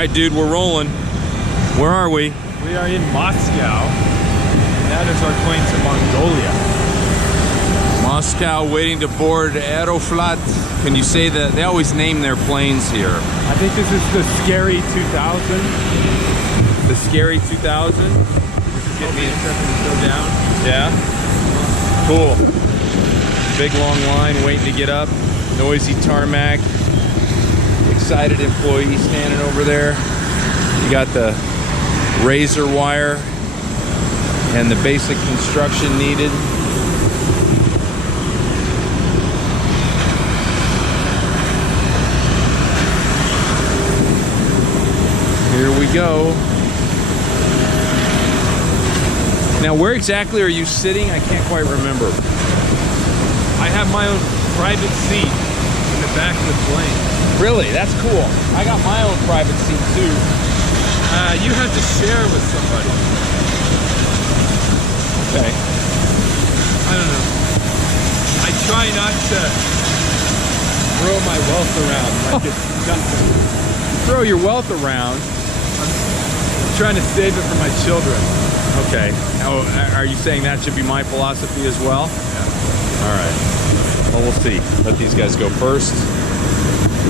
right, dude, we're rolling. Where are we? We are in Moscow. That is our plane to Mongolia. Moscow, waiting to board Aeroflot. Can you say that? They always name their planes here. I think this is the Scary 2000. The Scary 2000? Get me interested to go down. Yeah? Cool. Big long line waiting to get up. Noisy tarmac. Excited employee standing over there. You got the razor wire and the basic construction needed. Here we go. Now, where exactly are you sitting? I can't quite remember. I have my own private seat in the back of the plane. Really? That's cool. I got my own private seat too. You have to share with somebody. Okay. I don't know. I try not to throw my wealth around like it's nothing. Throw your wealth around. I'm trying to save it for my children. Okay. Now, are you saying that should be my philosophy as well? Yeah. All right. Well, we'll see. Let these guys go first.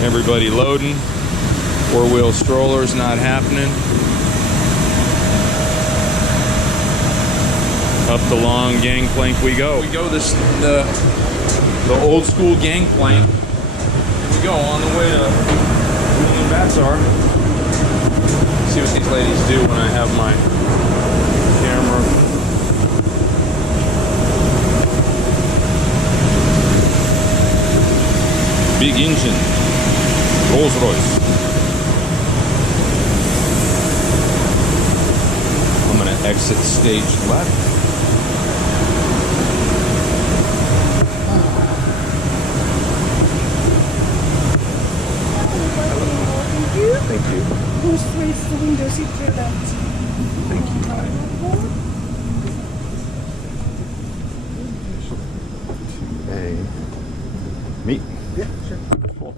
Everybody loading. Four-wheel strollers not happening. Up the long gangplank we go. We go the old school gangplank. Here we go on the way to Ulaanbaatar. See what these ladies do when I have my camera. Big engine, Rolls Royce. I'm gonna exit stage left. Thank you. Go straight to the window seat to your left. Thank you. Hey. Meet. Yeah, sure. Cool.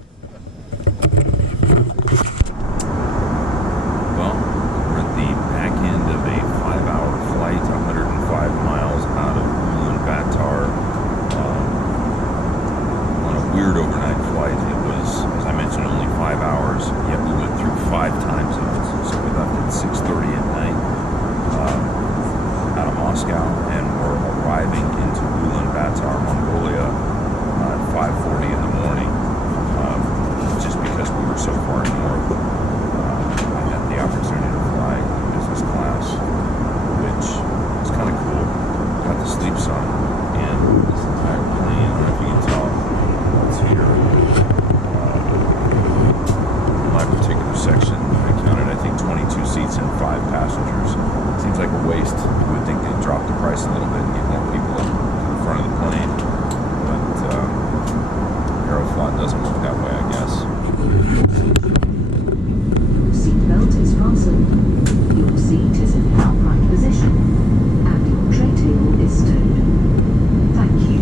Well, we're at the back end of a 5-hour flight, 105 miles out of Ulaanbaatar, on a weird overnight flight. It was, as I mentioned, only 5 hours, yet we went through 5 time zones. So we left at 6:30 at night out of Moscow, and we're arriving into Ulaanbaatar, Mongolia, at 5:40 in the morning. Just because we were so far north, I had the opportunity to fly business class, which is kind of cool. Got to sleep some in this entire plane. I don't know if you can tell what's here. My particular section, I counted, I think, 22 seats and 5 passengers. Seems like a waste. You would think they'd drop the price a little bit and get more people up to the front of the plane. But Aeroflot doesn't work that way, I guess. Seatbelt is fastened. Your seat is in an upright position, and your tray table is stowed. Thank you.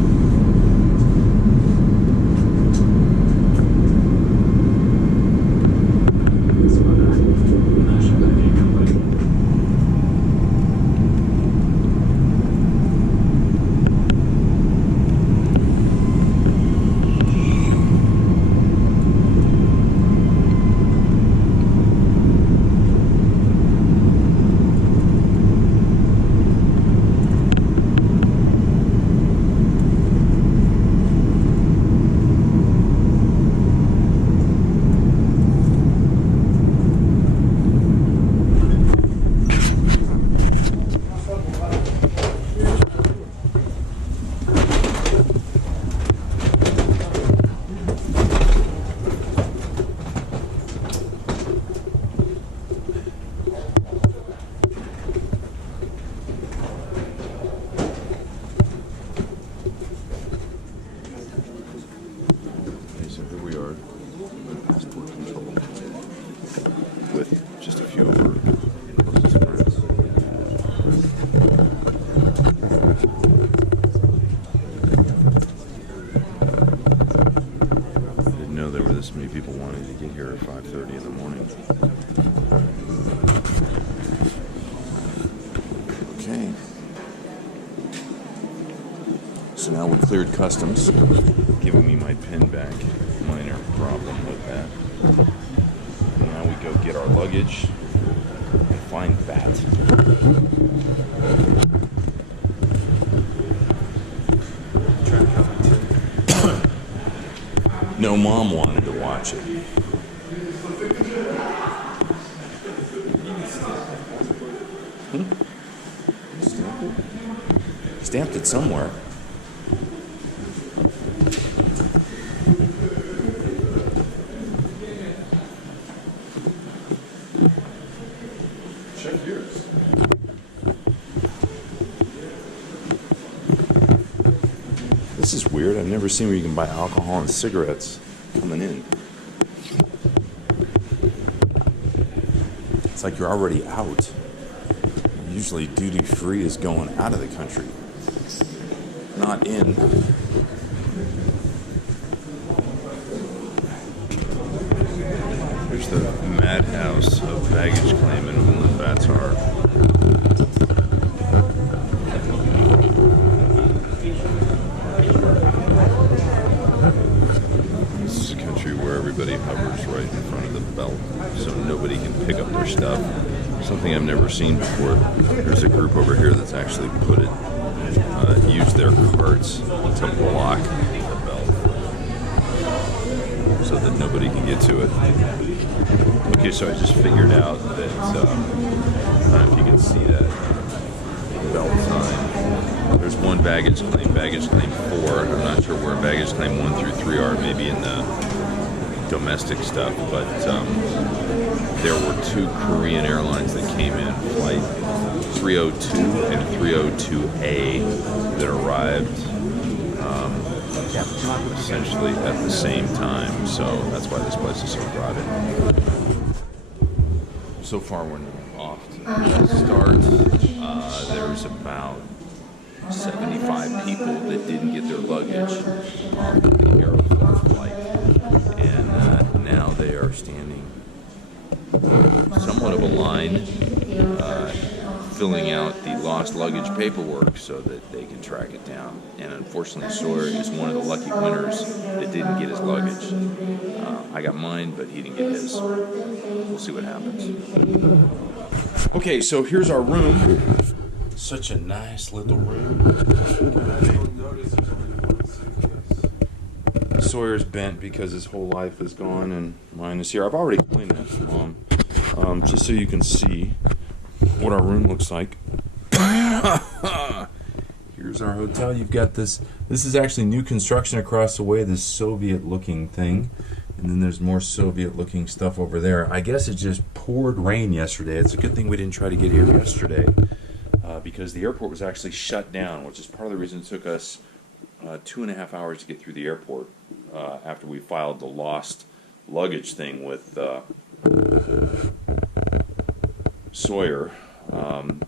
this many people wanting to get here at 5:30 in the morning. Okay. So now we cleared customs, giving me my pin back. Minor problem with that. And now we go get our luggage and find Bat. No, Mom wanted to watch it. Stamped it somewhere. Check yours. This is weird. I've never seen where you can buy alcohol and cigarettes coming in. It's like you're already out. Usually duty free is going out of the country, not in. There's the madhouse of baggage claim in Ulaanbaatar. This is a country where everybody hovers right in front of the belt, so nobody can pick up their stuff. Something I've never seen before. There's a group over here that's actually used their carts to block the belt so that nobody can get to it. Okay, so I just figured out that, I don't know if you can see that belt sign. There's one baggage claim 4. I'm not sure where baggage claim 1 through 3 are, maybe in the domestic stuff, but there were 2 Korean airlines that came in, flight 302 and 302A, that arrived essentially at the same time, so that's why this place is so crowded. So far we're off to the start. There's about 75 people that didn't get their luggage off the Aeroflot flight, and now they are standing somewhat of a line, filling out the lost luggage paperwork so that they can track it down. And unfortunately, Sawyer is one of the lucky winners that didn't get his luggage. I got mine, but he didn't get his. We'll see what happens. Okay, so here's our room. Such a nice little room. Sawyer's bent because his whole life is gone, and mine is here. I've already cleaned that for Mom, just so you can see what our room looks like. Here's our hotel. You've got this. This is actually new construction across the way, this Soviet-looking thing. And then there's more Soviet-looking stuff over there. I guess it just poured rain yesterday. It's a good thing we didn't try to get here yesterday, because the airport was actually shut down, which is part of the reason it took us 2.5 hours to get through the airport after we filed the lost luggage thing with Sawyer.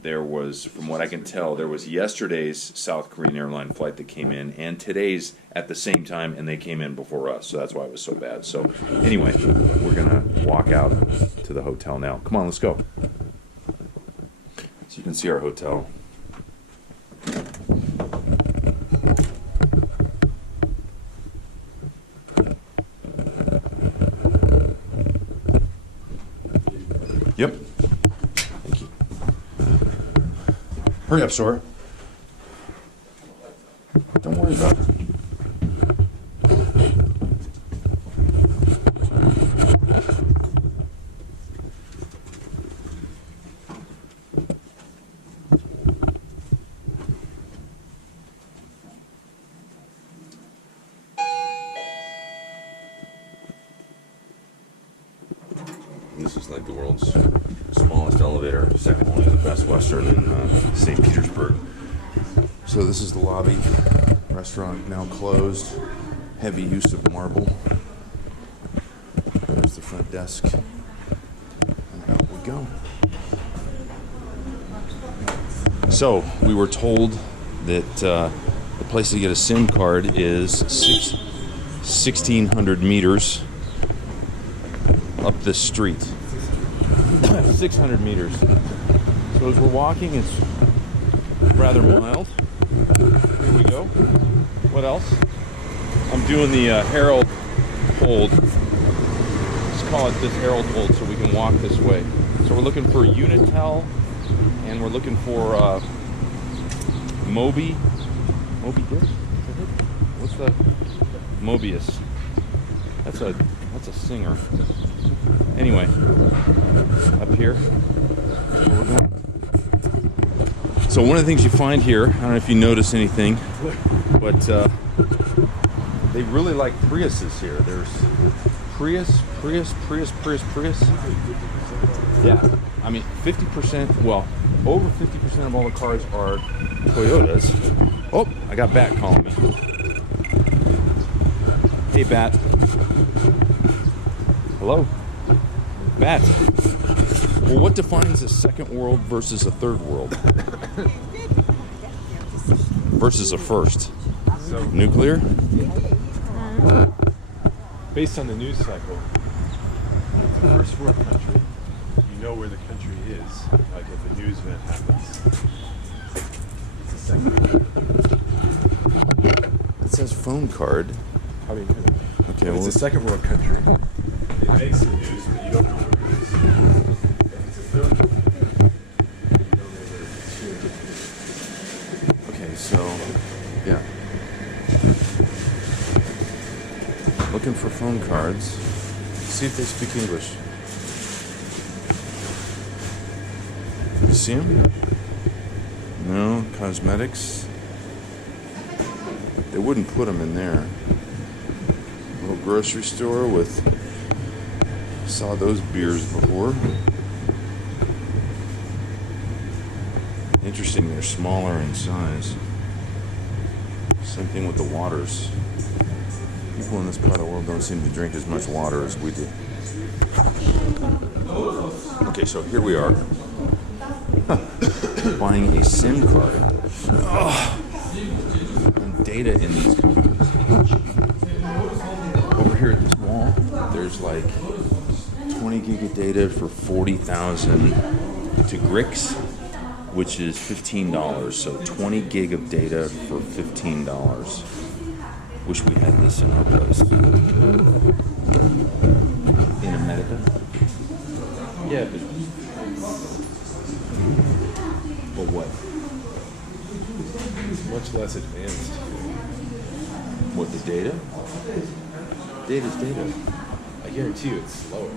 There was, from what I can tell, there was yesterday's South Korean airline flight that came in, and today's at the same time, and they came in before us, so that's why it was so bad. So anyway, we're gonna walk out to the hotel now. Come on, let's go. So you can see our hotel. Yep. Thank you. Hurry up, Sawyer. Don't worry about it. This is like the world's smallest elevator, second only to the Best Western in St. Petersburg. So this is the lobby. Restaurant now closed. Heavy use of marble. There's the front desk. And out we go. So we were told that the place to get a SIM card is 1,600 meters up this street. 600 meters. So as we're walking, it's rather mild. Here we go. What else? I'm doing the Herald hold. Let's call it this Herald hold so we can walk this way. So we're looking for Unitel, and we're looking for Moby Dick? What's the Mobius? That's a singer. Anyway, up here, where we're going. So one of the things you find here, I don't know if you notice anything, but they really like Priuses here. There's Prius. Yeah, I mean 50%, well, over 50% of all the cars are Toyotas. Oh, I got Bat calling me. Hey, Bat. Hello? Bat. Well, what defines a second world versus a third world? Versus a first? So, Nuclear? based on the news cycle, the first world country, you know where the country is. Like if a news event happens, it's a second world. It says phone card. How do you know that? Okay, If well, it's a second world country, it makes the news, but you don't know where it is. If it's a third world country, you don't know where it is. okay, so, yeah. Looking for phone cards. See if they speak English. You see them? No, cosmetics. They wouldn't put them in there. Little grocery store with, saw those beers before. Interesting, they're smaller in size. Same thing with the waters. People in this part of the world don't seem to drink as much water as we do. Okay, so here we are. Buying a SIM card. And data in these computers. Over here at this wall, there's like 20 gig of data for 40,000 to Grix, which is $15. So 20 gig of data for $15. Wish we had this in our place. In America? Yeah, but what? It's much less advanced. What, the data? Data's data. I guarantee you it's slower.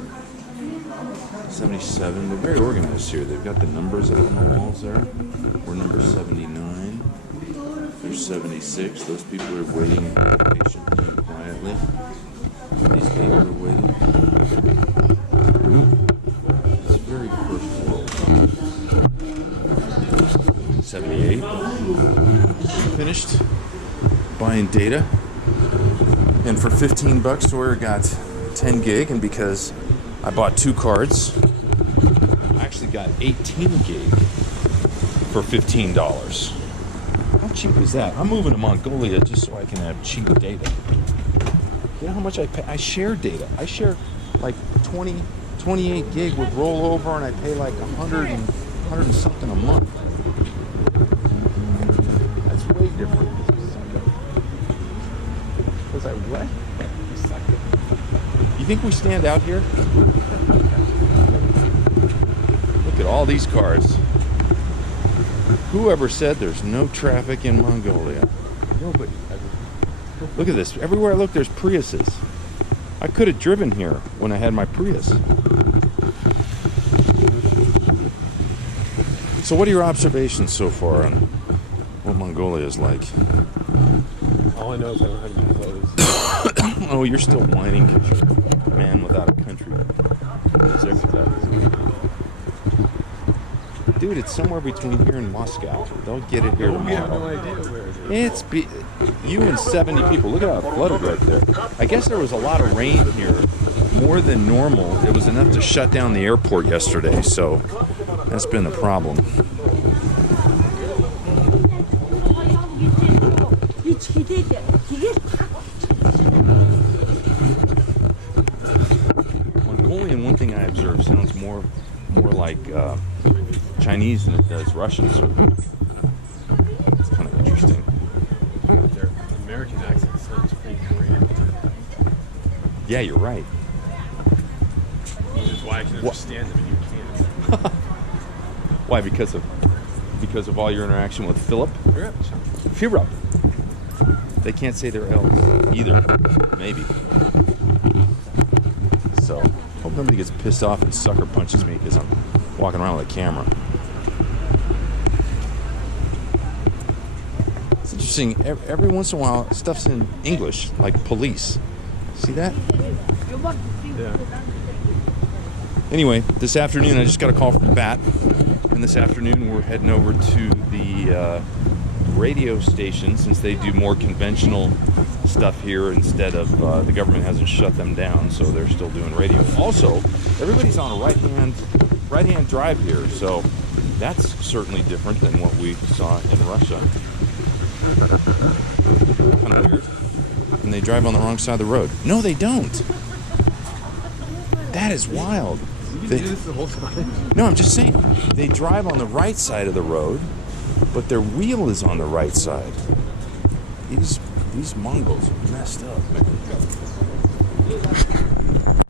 77. They're very organized here. They've got the numbers up on the walls there. We're number 79. There's 76. Those people are waiting patiently and quietly. These people are waiting. It's very first world. 78. Finished buying data. And for $15, Sawyer got 10 gig. And because I bought 2 cards, I actually got 18 gig for $15. How cheap is that? I'm moving to Mongolia just so I can have cheap data. You know how much I pay? I share data. I share like 28 gig with rollover, and I pay like 100 and something a month. That's way different. Was I what? You think we stand out here? Look at all these cars. Whoever said there's no traffic in Mongolia? No, but Look at this. Everywhere I look, there's Priuses. I could have driven here when I had my Prius. So what are your observations so far on what Mongolia is like? all I know is I don't have any clothes. Oh, you're still whining because you're a man without a country. It's exercise. Dude, it's somewhere between here and Moscow. They'll get it here We have no tomorrow. idea where it is. You and 70 people. Look at how it flooded right there. I guess there was a lot of rain here, more than normal. It was enough to shut down the airport yesterday, so that's been the problem. Mongolian observe, sounds more like Chinese than it does Russian. So it's kind of interesting. Their American accent sounds pretty Korean. Yeah, you're right. Which is why I can understand them and you can't. Why? Because of all your interaction with Philip? Philip. They can't say their L's either. Maybe. So, hope nobody gets pissed off and sucker punches me because I'm walking around with a camera. It's interesting. Every once in a while, stuff's in English, like police. See that? Yeah. Anyway, this afternoon I just got a call from Bat, and this afternoon we're heading over to the radio station since they do more conventional stuff here instead of the government hasn't shut them down, so they're still doing radio. Also, everybody's on a right-hand drive here, so that's certainly different than what we saw in Russia. Kind of weird. And they drive on the wrong side of the road. No, they don't. That is wild. You can do this the whole time? No, I'm just saying. They drive on the right side of the road, but their wheel is on the right side. These Mongols are messed up, man.